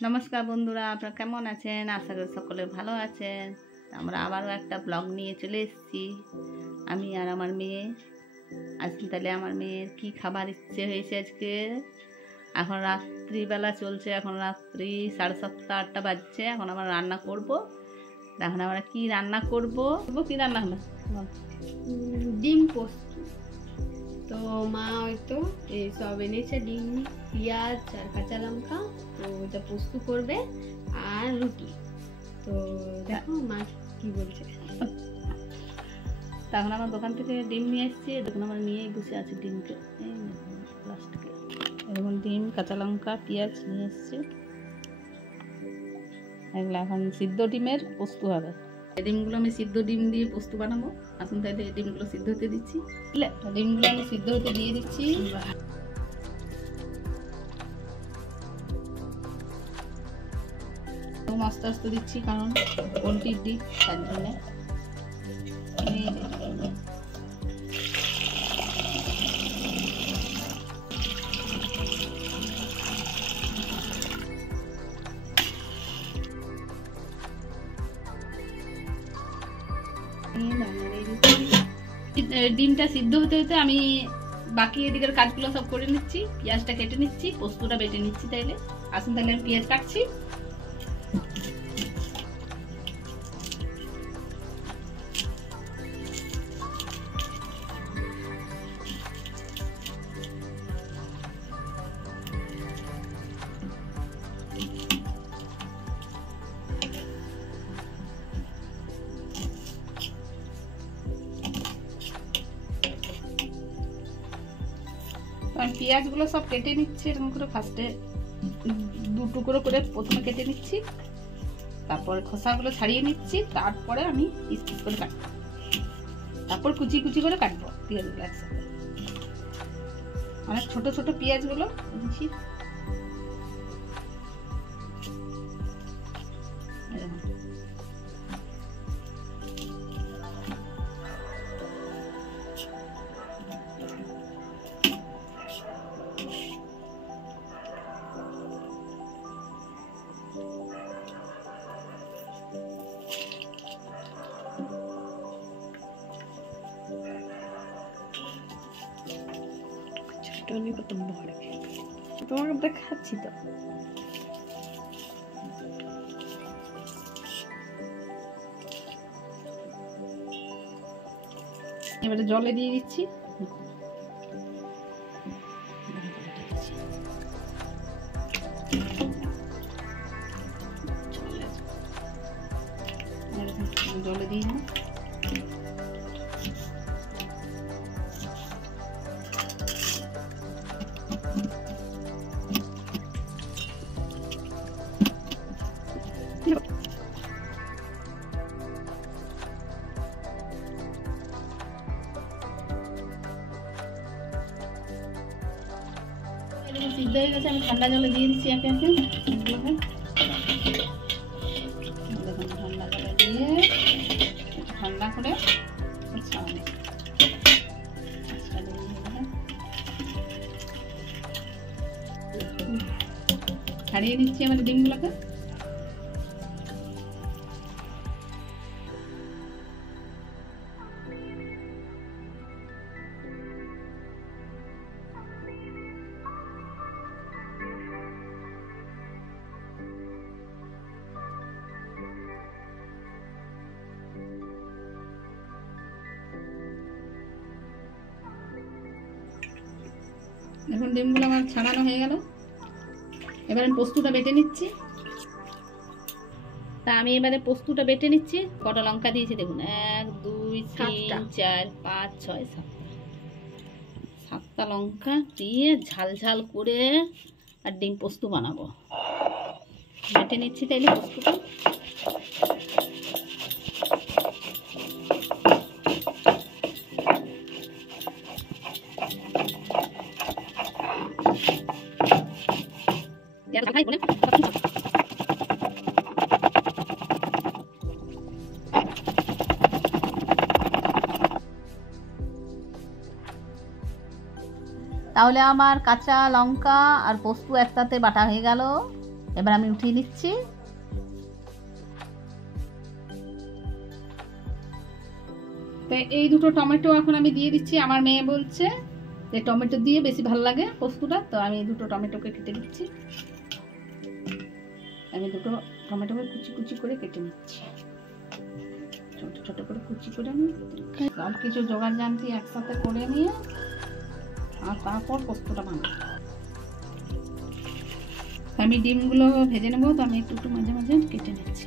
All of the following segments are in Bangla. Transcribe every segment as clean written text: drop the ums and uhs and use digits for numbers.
নমস্কার বন্ধুরা, আপনারা কেমন আছেন? আশা করি সকলে ভালো আছেন। আমরা আবারও একটা ব্লগ নিয়ে চলে এসেছি, আমি আর আমার মেয়ে। আজকে তাহলে আমার মেয়ের কি খাবার ইচ্ছে হয়েছে আজকে। এখন রাত্রিবেলা চলছে, এখন রাত্রি 7:30 8টা বাজছে। এখন আমরা রান্না করব। এখন আমরা কি রান্না করব, কি রান্না হলো? ডিম পোস্ত। তো মা হয়তো এই সব এনেছে, ডিম, পেঁয়াজ আর কাঁচা লঙ্কা। তো ওটা পোস্ত করবে আর রুটি। তো দেখো মা কি বলছে। তখন আমার দোকান থেকে ডিম নিয়ে এসেছি, দেখুন আমার নিয়েই বসে আছে ডিমকে। প্লাস্টিকে এরকম ডিম, কাঁচা লঙ্কা, পেঁয়াজ নিয়ে এসেছি। এগুলো এখন সিদ্ধ ডিমের পোস্ত হবে। এই ডিমগুলো আমি সিদ্ধ ডিম দিয়ে পোস্ত বানাবো। আসুন তাহলে এই ডিমগুলো সিদ্ধ হতে দিচ্ছি। ডিমগুলো আমি সিদ্ধ হতে দিয়ে দিচ্ছি। আস্তে আস্তে দিচ্ছি, কারণ পোলট্রির ডিম, তার জন্য। ডিমটা সিদ্ধ হতে হতে আমি বাকি এদিকের কাজগুলো সব করে নিচ্ছি। পেঁয়াজটা কেটে নিচ্ছি, পোস্তটা বেটে নিচ্ছি। তাইলে আসুন তাহলে আমি পেঁয়াজ কাটছি। আমি পেঁয়াজগুলো সব কেটে নিচ্ছি এরকম করে। ফার্স্টে 2 টুকরো করে প্রথমে কেটে নিচ্ছি, তারপরে খোসাগুলো ছাড়িয়ে নিচ্ছি, তারপরে আমি পিস পিস করে কাটবো, তারপর কুচি কুচি করে কাটবো পেঁয়াজগুলো একসাথে। অনেক ছোট ছোট পেঁয়াজগুলো দিচ্ছি। তোমাকে দেখাচ্ছি তো। এবারে জলে দিয়ে দিচ্ছি। জলে দিয়ে দিই। সিদ্ধ হয়ে গেছে, আমি ঠান্ডা জলে দিয়ে দিচ্ছি একে একে। দেখুন ঠান্ডা জলে দিয়ে ঠান্ডা করে ছাড়িয়ে নিচ্ছি আমাদের ডিমগুলোকে। এখন ডিমগুলো আমার ছাড়ানো হয়ে গেল। এবার আমি পোস্তটা বেটে নিচ্ছি। তা আমি এবারে পোস্তটা বেটে নিচ্ছি। কটা লঙ্কা দিয়েছি দেখুন, 1 2 3 4 5 6 7টা লঙ্কা দিয়ে ঝাল ঝাল করে আর ডিম পোস্ত বানাবো। বেটে নিচ্ছি তাইলে পোস্তটা। তাহলে আমার কাঁচা লঙ্কা আর পোস্ত একসাথে বাটা হয়ে গেল। এবার আমি উঠিয়ে নিচ্ছি। তো এই দুটো টমেটো এখন আমি দিয়ে দিচ্ছি। আমার মেয়ে বলছে যে টমেটো দিয়ে বেশি ভালো লাগে পোস্তটা, তো আমি দুটো টমেটোকে কেটে দিচ্ছি। আমি দুটো টমেটোকে কুচি কুচি করে কেটে নিচ্ছি, ছোট ছোট করে কুচি করে আমি সব কিছু জোগাড় জানতি একসাথে করে নিয়ে আর তারপর পোস্তটা বানাবো। আমি ডিমগুলো ভেজে নেবো, তো আমি একটু একটু মাঝে মাঝে কেটে নিচ্ছি।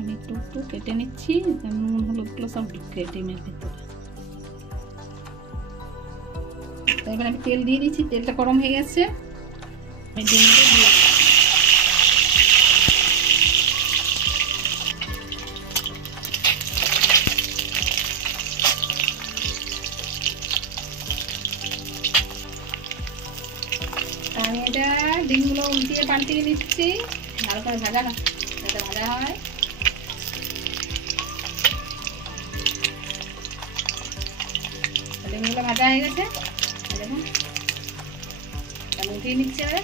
আমি একটু একটু কেটে নিচ্ছি, নুন হলুদগুলো সব ঢুকে ডিমের ভিতরে। এবার আমি তেল দিয়ে দিচ্ছি, তেলটা গরম হয়ে গেছে। আমি ডিমগুলো দিয়ে দিচ্ছি। আমি এটা ডিমগুলো উল্টিয়ে পাল্টিয়ে দিচ্ছি, ভালো করে ভাজা যাতে ভাজা হয়। ডিমগুলো ভাজা হয়ে গেছে, দেখুন আমি উঠিয়ে নিচ্ছি। এবার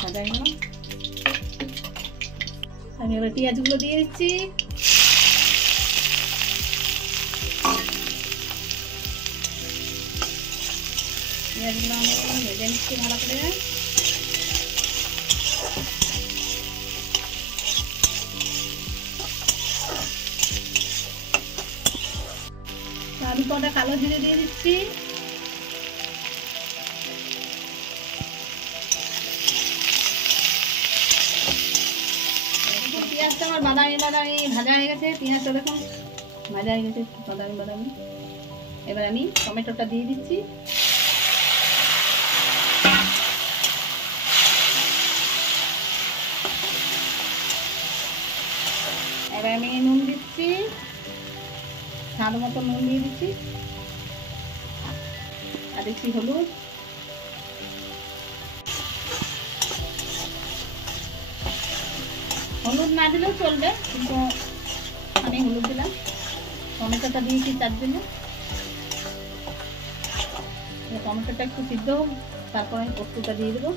ভাজা হয়ে গেল। আমি এবার পেঁয়াজগুলো দিয়ে দিচ্ছি। পেঁয়াজগুলো আমি ভেজে নিচ্ছি ভালো করে। আমি কটা কালো জিরে দিয়ে দিচ্ছি। পেঁয়াজটা আমার বাদামি বাদামি ভাজা হয়ে গেছে, পেঁয়াজটা দেখুন ভাজা হয়ে গেছে বাদামি বাদামি। এবার আমি টমেটোটা দিয়ে দিচ্ছি। এবার আমি নুন দিচ্ছি, স্বাদ মতো নুন দিয়ে দিচ্ছি, আর দিচ্ছি হলুদ। হলুদ না দিলেও চলবে, কিন্তু আমি হলুদ দিলাম। টমেটোটা দিয়েছি তার জন্য। টমেটোটা একটু সিদ্ধ হোক, তারপর আমি পোস্তটা দিয়ে দেবো।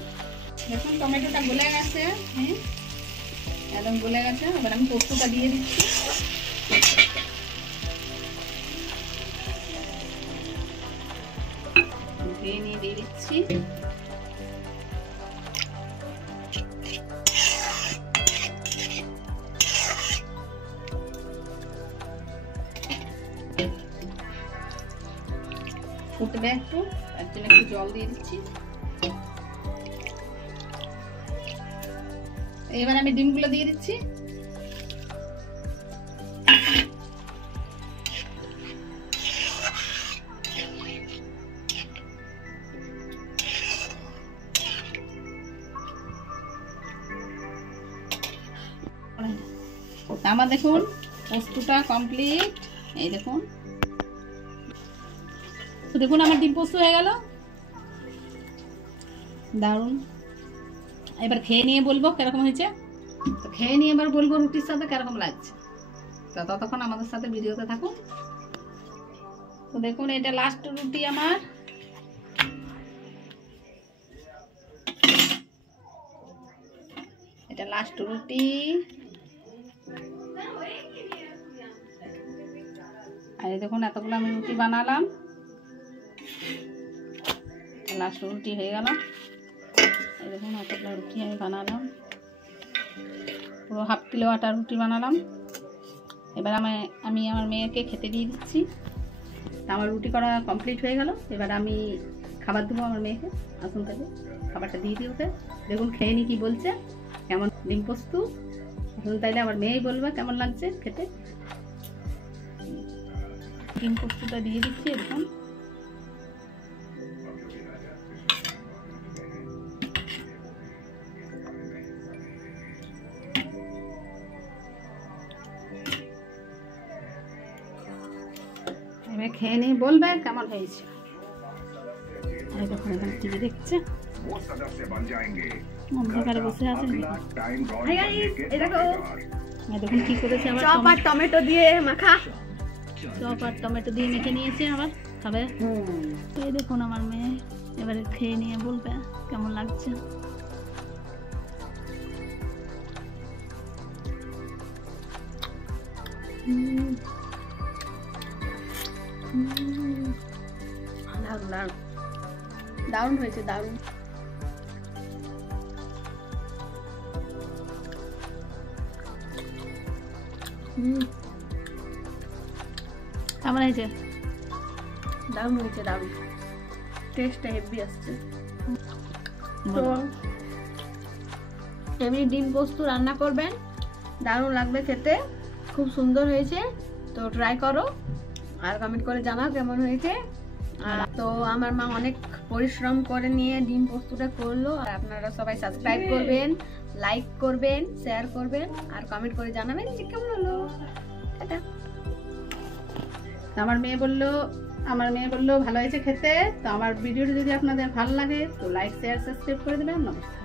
দেখুন টমেটোটা গলে গেছে, হ্যাঁ একদম গলে গেছে। এবার আমি পোস্তটা দিয়ে দিচ্ছি। ধুয়ে নিয়ে দিয়ে দিচ্ছি। ফুটবে একটু, তার জন্য একটু জল দিয়ে দিচ্ছি। এবার আমি ডিমগুলো দিয়ে দিচ্ছি। আমার দেখুন পোস্তটা কমপ্লিট। এই দেখুন, তো দেখুন আমার ডিম পোস্ত হয়ে গেল, দারুণ। এবার খেয়ে নিয়ে বলবো কিরকম হয়েছে। তো খেয়ে নিয়ে এবার বলবো রুটির সাথে কিরকম লাগছে। তো ততক্ষণ আমাদের সাথে ভিডিওতে থাকুন। তো দেখুন এটা লাস্ট রুটি আমার। এটা লাস্ট রুটি। আর দেখুন এতগুলো আমি রুটি বানালাম, লাস্ট রুটি হয়ে গেল। এই দেখুন এতগুলো রুটি আমি বানালাম, পুরো হাফ কিলো আটা রুটি বানালাম। এবার আমি আমার মেয়েকে খেতে দিয়ে দিচ্ছি। আমার রুটি করা কমপ্লিট হয়ে গেল। এবার আমি খাবার দেবো আমার মেয়েকে। আসুন তাহলে খাবারটা দিয়ে দিই ওকে। দেখুন খেয়ে নি কি বলছে, কেমন ডিম পোস্ত। আসুন তাইলে আমার মেয়েই বলবে কেমন লাগছে খেতে। ডিম পোস্তটা দিয়ে দিচ্ছি। দেখুন এবার খেয়ে নিয়ে বলবে কেমন হয়েছে। দেখুন এখানে টিভি দেখছে, অন্ধকারে বসে আছে। এই দেখো দেখুন কি করেছে আবার, চপ আর টমেটো দিয়ে মাখা। চপ আর টমেটো দিয়ে মেখে নিয়েছে আবার খাবে। এই দেখুন আমার মেয়ে এবারে খেয়ে নিয়ে বলবে কেমন লাগছে। দারুণ হয়েছে, দারুণ। কেমন হয়েছে? দারুণ হয়েছে, দারুণ। টেস্টটা হেভি আসছে। তো এমনি ডিম পোস্ত রান্না করবেন, দারুণ লাগবে খেতে, খুব সুন্দর হয়েছে। তো ট্রাই করো আর কমেন্ট করে জানাও কেমন হয়েছে। আর তো আমার মা অনেক পরিশ্রম করে নিয়ে ডিম পোস্তটা করলো। আর আপনারা সবাই সাবস্ক্রাইব করবেন, লাইক করবেন, শেয়ার করবেন আর কমেন্ট করে জানাবেন যে কেমন হলো। টাটা। আমার মেয়ে বললো ভালো হয়েছে খেতে। তো আমার ভিডিওটা যদি আপনাদের ভালো লাগে তো লাইক শেয়ার সাবস্ক্রাইব করে দেবেন। নমস্কার।